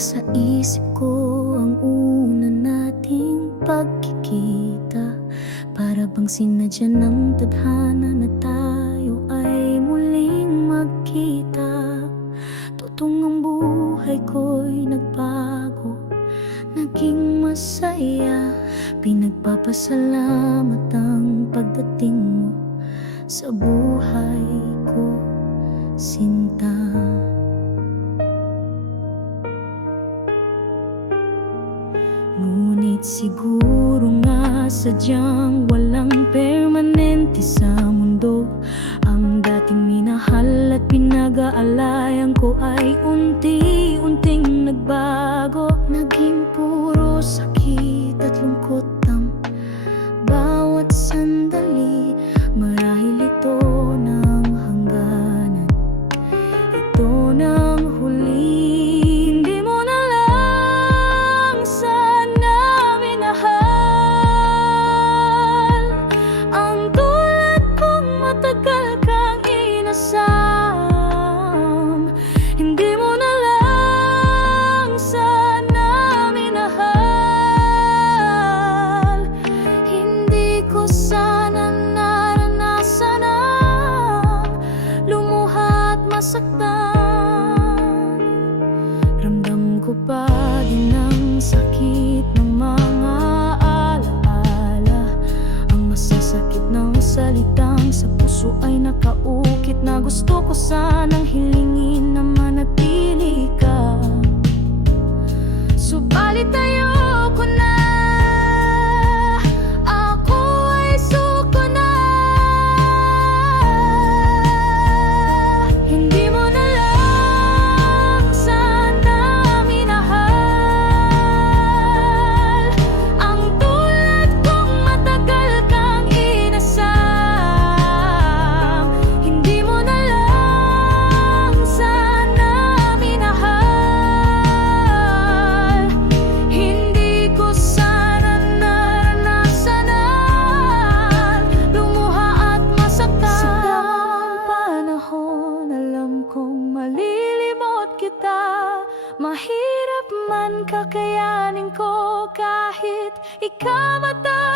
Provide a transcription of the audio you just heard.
Nasa isip ko ang una nating pagkikita. Para bang sinadya ng tadhana na tayo ay muling magkita. Totoo ang buhay ko'y nagbago, naging masaya. Pinagpapasalamat ang pagdating mo sa buhay ko, sinta. Ngunit siguro nga sadyang walang permanente sa mundo. Ang dating minahal at pinag-aalayan ko ay unti-unting nagbago. Naging puro sakit at lungkot ang bawat sandali. Marahil ito ng hangganan, ito ng huli. Hindi mo na lang sana minahal ang tulad kong matagal kang inasam. Hindi mo na lang sana minahal. Hindi ko sana naranasan ang lumuha at masaktan. Ramdam ko pa din ang sakit ng mga alaala. Ang masasakit ng salitang sa puso ay nakaukit na gusto ko sanang hilingin na manatili ka. Subalit ayoko na, ako ay suko na. Hindi mo na lang sana minahal ang tulad kong matagal kang inasam. Hindi mo na lang sana minahal. Hindi ko sana naranasan ang lumuha at masaktan. Sa bawat panahon alam kong malilimot kita. Mahirap man kakayanin ko kahit ikamatay.